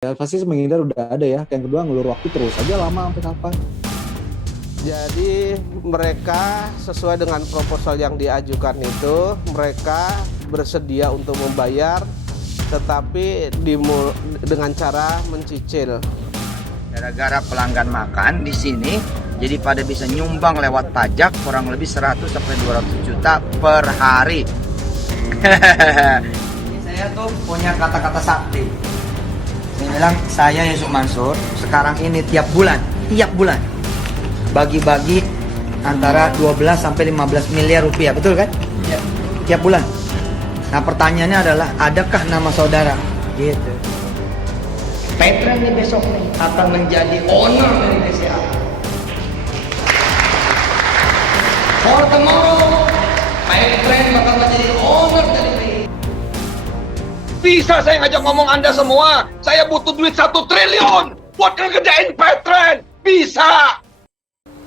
Ya pasti menghindar udah ada ya. Yang kedua ngelur waktu terus aja lama sampai kapan. Jadi mereka sesuai dengan proposal yang diajukan itu, mereka bersedia untuk membayar, tetapi dengan cara mencicil. Gara-gara pelanggan makan di sini, jadi pada bisa nyumbang lewat pajak kurang lebih 100 sampai 200 juta per hari. Saya tuh punya kata-kata sakti. Saya bilang, saya Yusuf Mansur, sekarang ini tiap bulan bagi-bagi antara 12 sampai 15 miliar rupiah, betul kan? Iya. Tiap bulan. Nah, pertanyaannya adalah, adakah nama saudara? Gitu. Patron nih besok nih akan menjadi owner dari BCA. For tomorrow, Patron bakal menjadi owner dari BCA. Bisa saya ngajak ngomong Anda semua. Saya butuh duit 1 triliun buat ngerjain Patron. Bisa.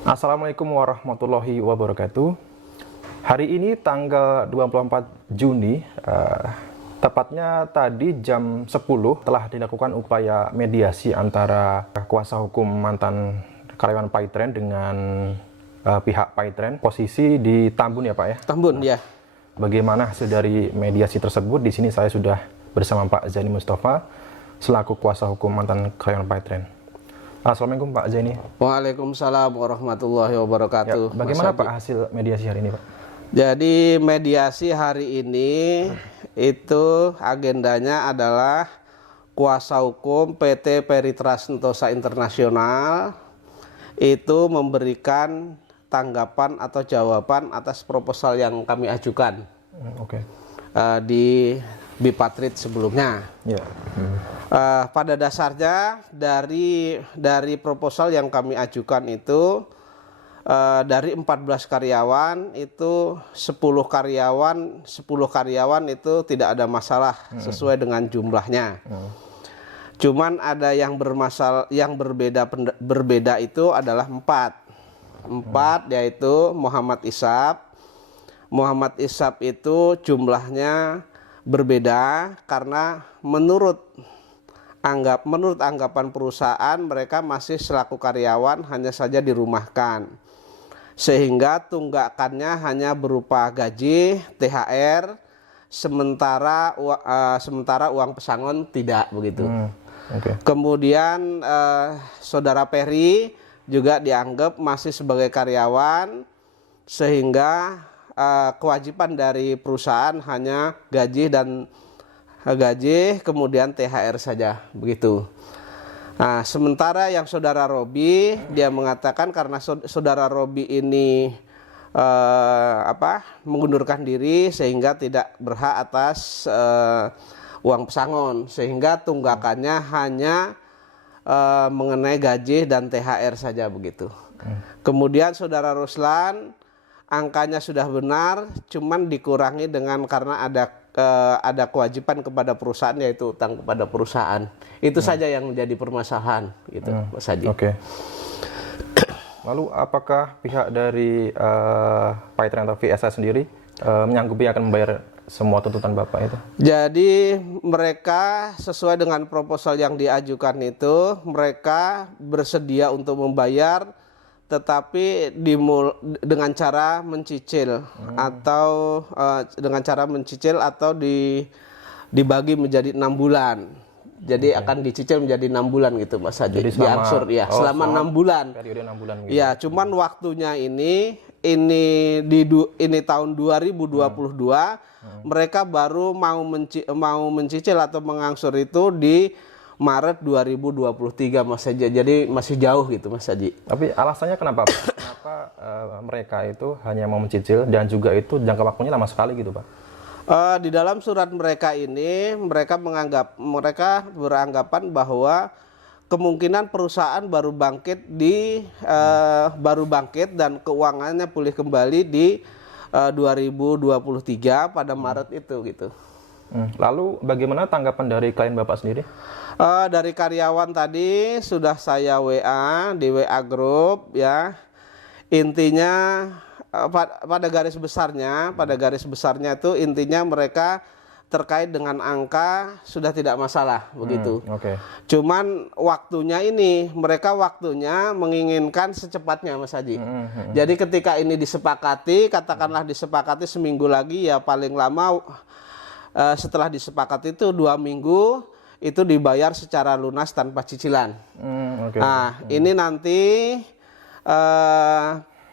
Assalamualaikum warahmatullahi wabarakatuh. Hari ini tanggal 24 Juni, tepatnya tadi jam 10 telah dilakukan upaya mediasi antara kuasa hukum mantan karyawan Paitren dengan pihak Paitren. Posisi di Tambun ya Pak ya? Tambun ya. Bagaimana hasil dari mediasi tersebut? Di sini saya sudah bersama Pak Zaini Mustafa selaku kuasa hukum mantan karyawan Paitren. Assalamualaikum Pak Zaini. Waalaikumsalam warahmatullahi wabarakatuh. Ya, bagaimana Pak hasil mediasi hari ini Pak? Jadi mediasi hari ini itu agendanya adalah kuasa hukum PT Peritra Sentosa Internasional itu memberikan tanggapan atau jawaban atas proposal yang kami ajukan di Bipatrit sebelumnya. Ya. Pada dasarnya dari proposal yang kami ajukan itu dari 14 karyawan itu 10 karyawan itu tidak ada masalah sesuai dengan jumlahnya. Cuman ada yang berbeda itu adalah 4 yaitu Muhammad Ishab. Muhammad Ishab itu jumlahnya berbeda karena menurut anggapan perusahaan mereka masih selaku karyawan hanya saja dirumahkan, sehingga tunggakannya hanya berupa gaji, THR, sementara uang pesangon tidak begitu. Kemudian saudara Peri juga dianggap masih sebagai karyawan, sehingga kewajiban dari perusahaan hanya gaji kemudian THR saja begitu. Nah, sementara yang saudara Robi dia mengatakan karena saudara Robi ini mengundurkan diri sehingga tidak berhak atas uang pesangon, sehingga tunggakannya hanya mengenai gaji dan THR saja begitu. Kemudian saudara Ruslan angkanya sudah benar, cuman dikurangi karena ada kewajiban kepada perusahaan, yaitu utang kepada perusahaan. Itu saja yang menjadi permasalahan gitu, Mas Haji. Lalu apakah pihak dari Paitren atau VSA sendiri menyanggupi akan membayar semua tuntutan Bapak itu? Jadi mereka sesuai dengan proposal yang diajukan itu, mereka bersedia untuk membayar, tetapi dengan cara mencicil atau dibagi menjadi 6 bulan. Jadi akan dicicil menjadi 6 bulan gitu Mas Haji. Jadi Diangsur ya selama 6 bulan. Periode 6 bulan gitu. Ya, cuman waktunya ini tahun 2022 mereka baru mau mencicil atau mengangsur itu di Maret 2023 Mas Haji. Jadi masih jauh gitu Mas Haji. Tapi alasannya kenapa Pak? Kenapa mereka itu hanya mau mencicil dan juga itu jangka waktunya lama sekali gitu Pak? Di dalam surat mereka ini mereka beranggapan bahwa kemungkinan perusahaan baru bangkit dan keuangannya pulih kembali di 2023 pada Maret itu gitu. Lalu bagaimana tanggapan dari klien Bapak sendiri? Dari karyawan tadi sudah saya WA di WA Group ya. Intinya pada garis besarnya itu intinya mereka terkait dengan angka sudah tidak masalah begitu. Oke. Cuman waktunya ini mereka waktunya menginginkan secepatnya Mas Haji. Jadi ketika ini disepakati, katakanlah disepakati seminggu lagi ya paling lama setelah disepakati itu 2 minggu itu dibayar secara lunas tanpa cicilan. Oke. Nah ini nanti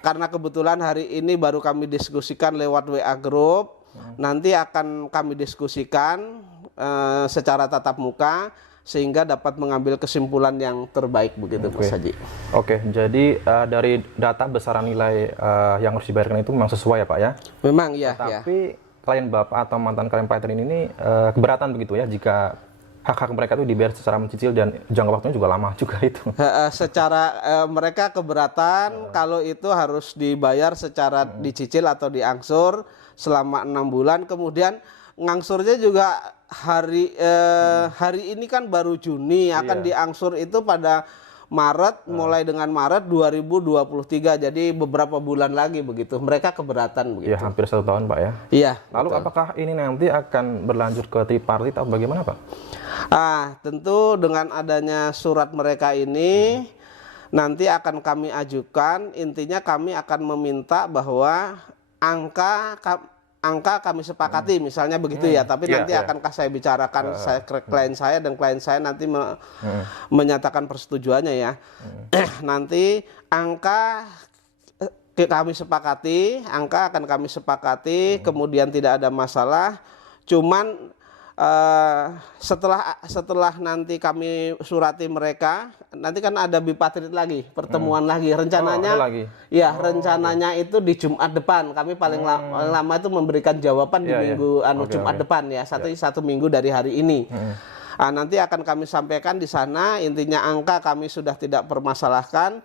karena kebetulan hari ini baru kami diskusikan lewat WA Group, nanti akan kami diskusikan secara tatap muka sehingga dapat mengambil kesimpulan yang terbaik begitu Mas Haji. Oke, jadi dari data besaran nilai yang harus dibayarkan itu memang sesuai ya Pak ya? Memang ya. Tapi klien Bapak atau mantan klien Pattern ini keberatan begitu ya jika hak-hak mereka itu dibayar secara mencicil dan jangka waktunya juga lama juga itu. Secara mereka keberatan kalau itu harus dibayar secara dicicil atau diangsur selama 6 bulan, kemudian ngangsurnya juga hari ini kan baru Juni, akan diangsur itu pada Maret, mulai dengan Maret 2023, jadi beberapa bulan lagi begitu. Mereka keberatan begitu. Ya hampir 1 tahun Pak ya. Iya. Lalu betul. apakah ini nanti akan berlanjut ke tripartit atau bagaimana Pak? Tentu dengan adanya surat mereka ini nanti akan kami ajukan. Intinya kami akan meminta bahwa angka kami sepakati misalnya begitu ya, tapi nanti akankah saya bicarakan saya ke klien saya dan klien saya nanti menyatakan persetujuannya ya. Nanti angka kami sepakati, angka akan kami sepakati, kemudian tidak ada masalah. Cuman setelah nanti kami surati mereka, nanti kan ada bipatrit lagi, pertemuan lagi rencananya. Rencananya itu di Jumat depan. Kami paling lama itu memberikan jawaban di minggu Jumat depan ya, satu minggu dari hari ini. Nanti akan kami sampaikan di sana. Intinya angka kami sudah tidak permasalahkan.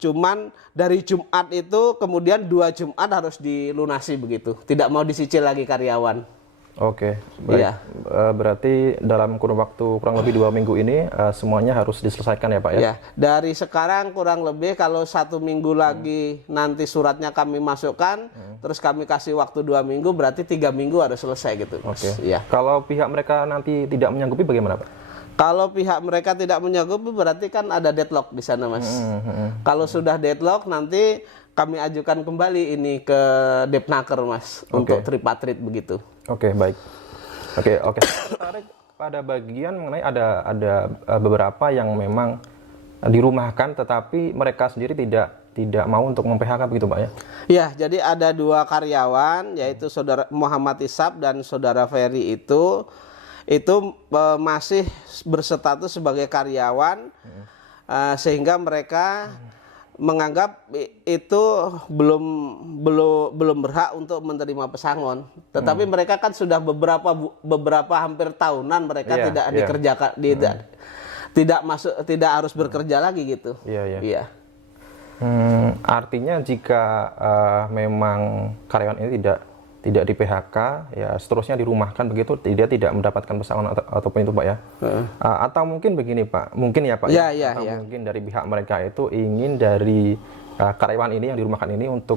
Cuman dari Jumat itu kemudian 2 Jumat harus dilunasi begitu. Tidak mau disicil lagi karyawan. Oke, baik. Iya. Berarti dalam kurun waktu kurang lebih 2 minggu ini semuanya harus diselesaikan ya Pak ya? Ya, dari sekarang kurang lebih kalau 1 minggu lagi nanti suratnya kami masukkan, terus kami kasih waktu 2 minggu, berarti 3 minggu harus selesai gitu. Oke. Ya. Kalau pihak mereka nanti tidak menyanggupi bagaimana Pak? Kalau pihak mereka tidak menyanggupi berarti kan ada deadlock di sana Mas. Kalau sudah deadlock nanti kami ajukan kembali ini ke Depnaker Mas untuk tripartit begitu. Oke, baik. Oke. Tertarik pada bagian mengenai ada beberapa yang memang dirumahkan tetapi mereka sendiri tidak mau untuk mem-PHK begitu Pak ya? Ya, jadi ada 2 karyawan yaitu saudara Muhammad Isap dan saudara Ferry itu masih berstatus sebagai karyawan sehingga mereka menganggap itu belum berhak untuk menerima pesangon. Tetapi mereka kan sudah beberapa hampir tahunan mereka tidak dikerjakan, tidak harus bekerja lagi gitu. Iya. Artinya jika memang karyawan ini tidak di PHK, ya seterusnya dirumahkan begitu, dia tidak mendapatkan pesangon ataupun itu Pak ya. Atau mungkin begini Pak, mungkin ya Pak mungkin dari pihak mereka itu ingin dari karyawan ini yang dirumahkan ini untuk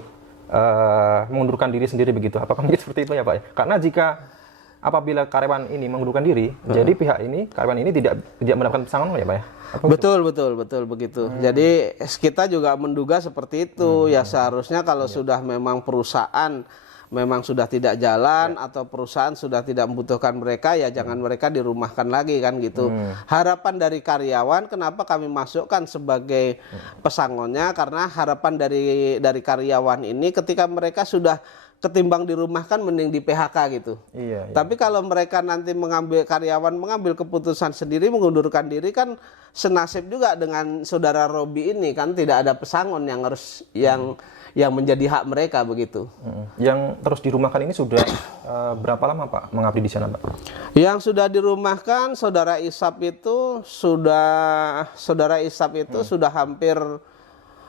mengundurkan diri sendiri begitu. Apakah mungkin seperti itu ya Pak ya? Karena jika apabila karyawan ini mengundurkan diri, jadi pihak ini, karyawan ini tidak mendapatkan pesangon ya Pak ya? Betul begitu. Jadi kita juga menduga seperti itu. Ya seharusnya kalau sudah memang perusahaan memang sudah tidak jalan atau perusahaan sudah tidak membutuhkan mereka, ya jangan mereka dirumahkan lagi kan gitu. Harapan dari karyawan kenapa kami masukkan sebagai pesangonnya, karena harapan dari karyawan ini ketika mereka sudah ketimbang dirumahkan mending di PHK gitu. Tapi kalau mereka nanti karyawan mengambil keputusan sendiri mengundurkan diri, kan senasib juga dengan saudara Robi ini kan, tidak ada pesangon yang harus yang menjadi hak mereka begitu. Yang terus dirumahkan ini sudah berapa lama Pak mengabdi di sana Pak? Yang sudah dirumahkan saudara Isap itu sudah hampir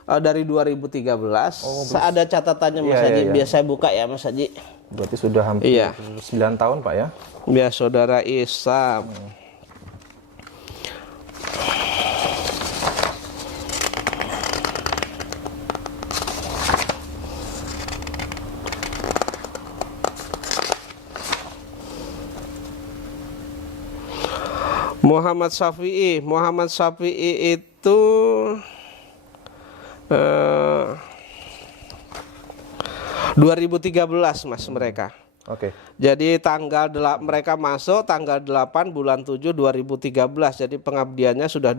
dari 2013. Ada catatannya Mas Haji. Biasa saya buka ya Mas Haji. Berarti sudah hampir 9 tahun Pak ya? Ya saudara Isap. Muhammad Syafi'i itu 2013 Mas mereka. Oke. Jadi mereka masuk tanggal 8 bulan 7 2013. Jadi pengabdiannya sudah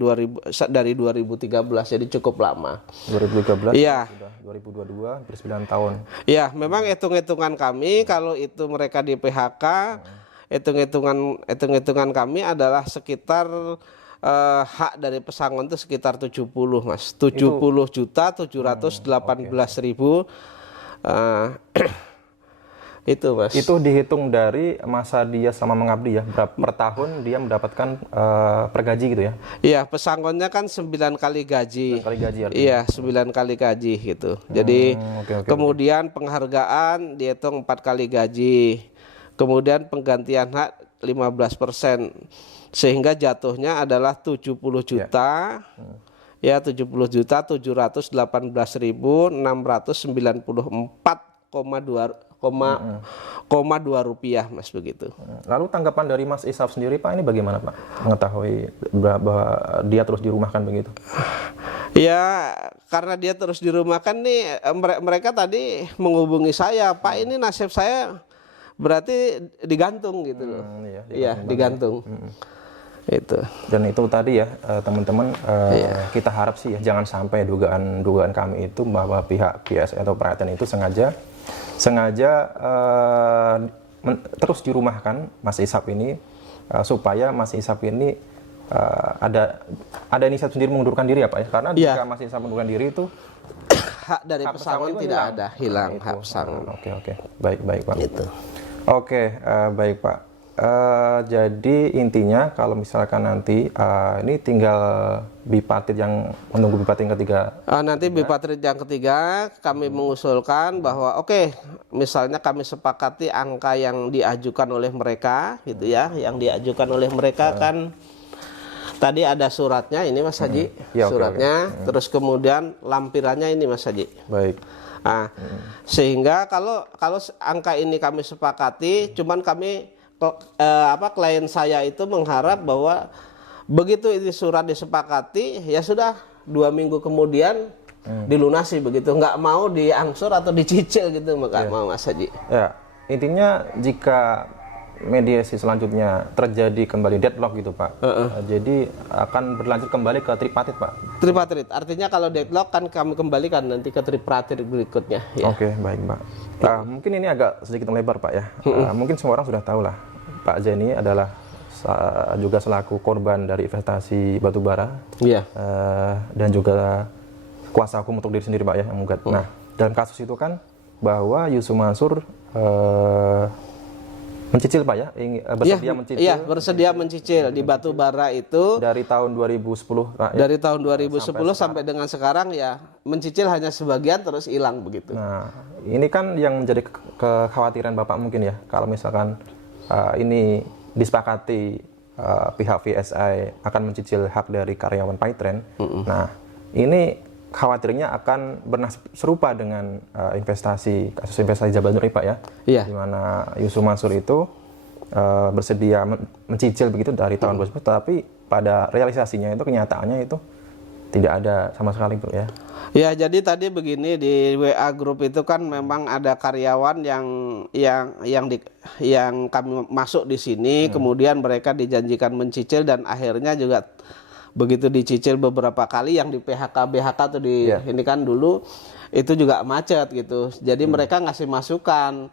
dari 2013. Jadi cukup lama. 2013 Iya. sudah 2022 hampir 9 tahun. Ya, memang hitung-hitungan kami kalau itu mereka di PHK, hitung-hitungan kami adalah sekitar hak dari pesangon itu sekitar 70 Mas. 70.718.000 itu Mas. Itu dihitung dari masa dia selama mengabdi ya, berapa per tahun dia mendapatkan per gaji gitu ya? Iya, pesangonnya kan 9 kali gaji. 9 kali gaji artinya. Iya, 9 kali gaji gitu. Jadi oke. kemudian penghargaan dihitung 4 kali gaji. Kemudian penggantian hak 15%. Sehingga jatuhnya adalah 70 juta. Ya, 70.718.694,2 rupiah Mas begitu. Lalu tanggapan dari Mas Ishap sendiri Pak, ini bagaimana Pak? Mengetahui bahwa dia terus dirumahkan begitu? Ya, karena dia terus dirumahkan nih, mereka tadi menghubungi saya, Pak ini nasib saya berarti digantung gitu loh. Iya, digantung. Itu. Dan itu tadi ya teman-teman, kita harap sih ya jangan sampai dugaan kami itu bahwa pihak PSI atau Praeten itu sengaja terus dirumahkan Mas Ishap ini supaya Mas Ishap ini ada inisiatif sendiri mengundurkan diri ya Pak ya, karena jika Mas Ishap mengundurkan diri itu hak dari pesangon tidak ada, hilang hak pesangon. Oke. Baik Pak. Itu. Oke, baik Pak. Jadi intinya kalau misalkan nanti ini tinggal Bipatrit yang menunggu Bipatrit yang ketiga. Nanti Bipatrit yang ketiga kami mengusulkan bahwa misalnya kami sepakati angka yang diajukan oleh mereka gitu ya, yang diajukan oleh mereka kan tadi ada suratnya ini Mas Haji, suratnya, terus kemudian lampirannya ini Mas Haji. Baik. Nah, sehingga kalau angka ini kami sepakati, cuman kami klien saya itu mengharap bahwa begitu ini surat disepakati ya sudah 2 minggu kemudian dilunasi begitu, nggak mau diangsur atau dicicil gitu, nggak mau Mas Haji. Ya, intinya jika mediasi selanjutnya terjadi kembali deadlock gitu Pak, jadi akan berlanjut kembali ke tripartit Pak. Tripartit, artinya kalau deadlock kan kami kembalikan nanti ke tripartit berikutnya. Ya. Oke, baik Pak. Mungkin ini agak sedikit melebar Pak ya. Mungkin semua orang sudah tahu lah, Pak Zeni adalah juga selaku korban dari investasi batubara, dan juga kuasa hukum untuk diri sendiri Pak ya yang menggugat. Nah, dalam kasus itu kan bahwa Yusuf Mansur mencicil Pak ya, bersedia mencicil. Iya, bersedia mencicil di batubara itu dari tahun 2010 Pak. Dari tahun 2010 sampai dengan sekarang ya mencicil hanya sebagian terus hilang begitu. Nah, ini kan yang menjadi kekhawatiran Bapak mungkin ya, kalau misalkan ini disepakati pihak VSI akan mencicil hak dari karyawan Paytren. Nah, ini khawatirnya akan bernasib serupa dengan kasus investasi Jabal Nuri Pak ya, di mana Yusuf Mansur itu bersedia mencicil begitu dari tahun 2010, tapi pada realisasinya itu kenyataannya itu tidak ada sama sekali Bro ya. Ya, jadi tadi begini, di WA grup itu kan memang ada karyawan yang kami masuk di sini, kemudian mereka dijanjikan mencicil dan akhirnya juga begitu dicicil beberapa kali, yang di BHK tuh ini kan dulu itu juga macet gitu. Jadi mereka ngasih masukan,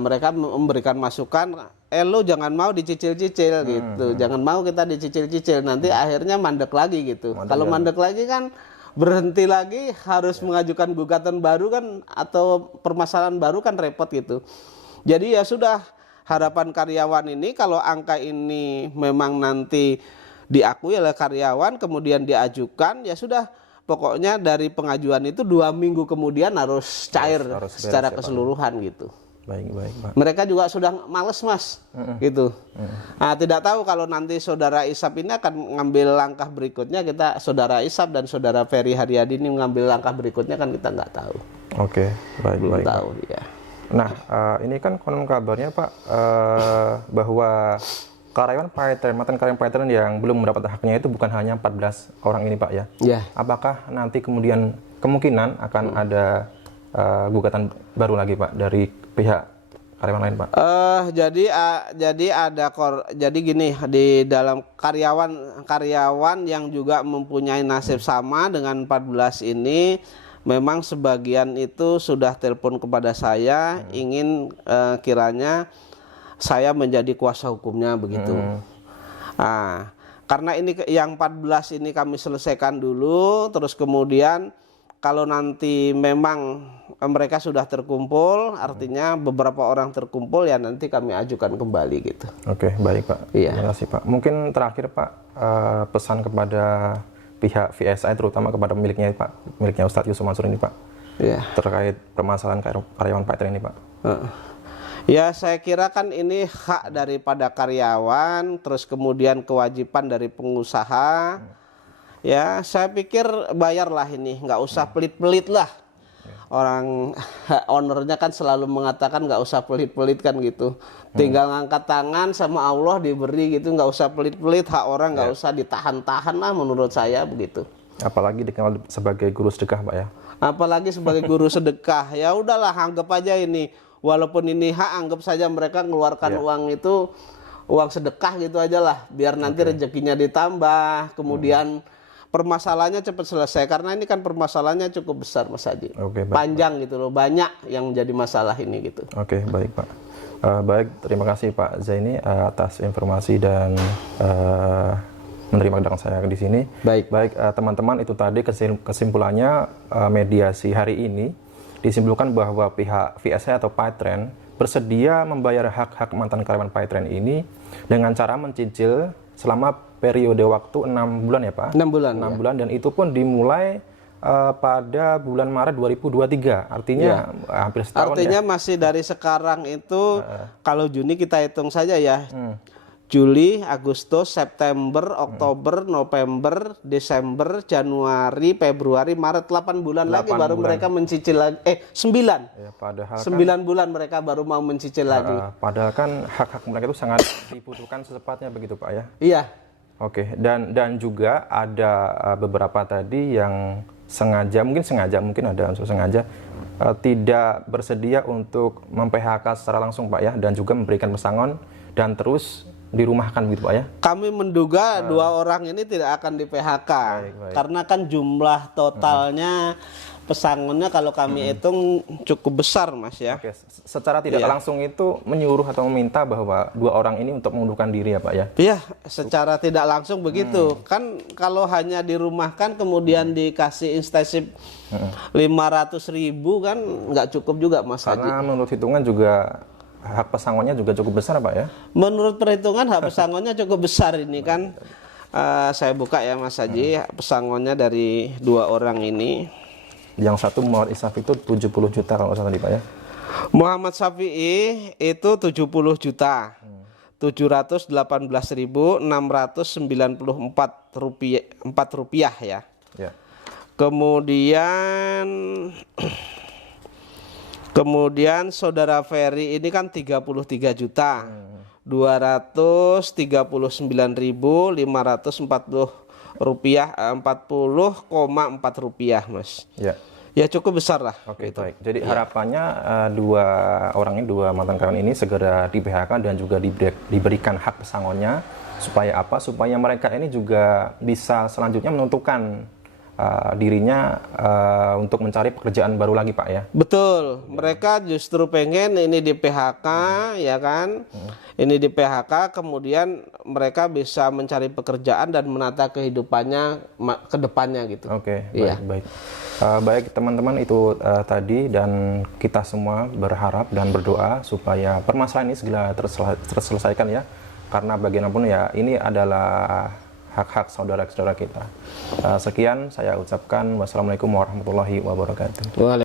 mereka memberikan masukan, lo jangan mau dicicil-cicil gitu, jangan mau kita dicicil-cicil, nanti akhirnya mandek lagi gitu. Kalau mandek lagi kan berhenti lagi, harus mengajukan gugatan baru kan, atau permasalahan baru kan repot gitu. Jadi ya sudah, harapan karyawan ini kalau angka ini memang nanti diakui oleh karyawan kemudian diajukan, ya sudah, pokoknya dari pengajuan itu 2 minggu kemudian harus cair secara keseluruhan gitu. Baik Pak. Mereka juga sudah males Mas, gitu. Nah, tidak tahu kalau nanti saudara Ishap ini akan ngambil langkah berikutnya, saudara Ishap dan saudara Ferry Haryadi ini mengambil langkah berikutnya kan kita nggak tahu. Oke, baik. Belum tahu ya. Nah, ini kan konon kabarnya Pak, bahwa karyawan Paytren, mantan karyawan Paytren yang belum mendapat haknya itu bukan hanya 14 orang ini Pak ya? Ya. Apakah nanti kemudian kemungkinan akan ada gugatan baru lagi Pak dari pihak karyawan lain Pak? Jadi gini, di dalam karyawan yang juga mempunyai nasib sama dengan 14 ini, memang sebagian itu sudah telepon kepada saya ingin kiranya saya menjadi kuasa hukumnya begitu. Nah, karena ini yang 14 ini kami selesaikan dulu, terus kemudian kalau nanti memang mereka sudah terkumpul, artinya beberapa orang terkumpul, ya nanti kami ajukan kembali gitu. Oke, baik Pak. Iya. Terima kasih Pak. Mungkin terakhir Pak, pesan kepada pihak VSI, terutama kepada miliknya Ustadz Yusuf Mansur ini Pak, Iya. terkait permasalahan karyawan Paytren ini Pak. Ya, saya kira kan ini hak daripada karyawan, terus kemudian kewajiban dari pengusaha. Ya, saya pikir bayarlah ini, nggak usah pelit-pelit lah. Orang ownernya kan selalu mengatakan nggak usah pelit-pelit kan gitu. Tinggal ngangkat tangan sama Allah diberi gitu, nggak usah pelit-pelit, hak orang nggak usah ditahan-tahan lah menurut saya begitu. Apalagi dikenal sebagai guru sedekah Pak ya. Apalagi sebagai guru sedekah, ya udahlah anggap aja ini. Walaupun ini hak, anggap saja mereka mengeluarkan uang itu uang sedekah gitu aja lah, biar nanti rezekinya ditambah, kemudian permasalahannya cepat selesai, karena ini kan permasalahannya cukup besar Mas Haji. Oke, baik, panjang gitu loh, banyak yang menjadi masalah ini gitu. Oke, baik Pak. Baik, terima kasih Pak Zaini atas informasi dan menerima undangan saya di sini. Baik. Teman-teman, itu tadi kesimpulannya mediasi hari ini. Disimpulkan bahwa pihak VSI atau Paytren bersedia membayar hak-hak mantan karyawan Paytren ini dengan cara mencicil selama periode waktu 6 bulan ya Pak? 6 bulan. 6 bulan, dan itu pun dimulai pada bulan Maret 2023. Artinya hampir setahun. Artinya ya? masih dari sekarang itu, kalau Juni kita hitung saja ya. Juli, Agustus, September, Oktober, November, Desember, Januari, Februari, Maret, 8 bulan lagi baru mereka mencicil lagi. 9. Ya, padahal 9 bulan mereka baru mau mencicil lagi. Padahal kan hak-hak mereka itu sangat dibutuhkan secepatnya begitu Pak ya? Iya. Oke, dan juga ada beberapa tadi yang mungkin ada unsur sengaja tidak bersedia untuk mem-PHK secara langsung Pak ya, dan juga memberikan pesangon dan terus dirumahkan gitu Pak ya? Kami menduga 2 orang ini tidak akan di PHK. Baik. Karena kan jumlah totalnya pesangonnya kalau kami hitung cukup besar Mas ya. Oke, secara tidak langsung itu menyuruh atau meminta bahwa 2 orang ini untuk mengundurkan diri ya Pak ya? Iya, secara tidak langsung begitu. Kan kalau hanya dirumahkan kemudian dikasih insentif 500.000 kan nggak cukup juga Mas Haji. Karena menurut hitungan juga hak pesangonnya juga cukup besar Pak ya? Menurut perhitungan hak pesangonnya cukup besar ini kan. Saya buka ya Mas Haji, pesangonnya dari 2 orang ini. Yang satu Muhammad Isaf itu 70 juta kalau nggak salah tadi Pak ya? Muhammad Syafi'i itu 70 juta. 718.694 rupiah ya. Ya. Kemudian saudara Ferry ini kan 33 juta. 239.540 rupiah, 40,4 rupiah Mas. Ya. Ya cukup besar lah. Oke, gitu. Baik. Jadi harapannya 2 orang ini, 2 mantan karyawan ini segera di PHK dan juga diberikan hak pesangonnya. Supaya apa? Supaya mereka ini juga bisa selanjutnya menentukan dirinya untuk mencari pekerjaan baru lagi Pak ya? Betul, mereka justru pengen ini di PHK ya kan, ini di PHK kemudian mereka bisa mencari pekerjaan dan menata kehidupannya ke depannya gitu. Oke, iya. Baik. Baik teman-teman, itu tadi, dan kita semua berharap dan berdoa supaya permasalahan ini segera terselesaikan ya, karena bagaimanapun ya ini adalah hak-hak saudara-saudara kita. Sekian saya ucapkan, wassalamualaikum warahmatullahi wabarakatuh.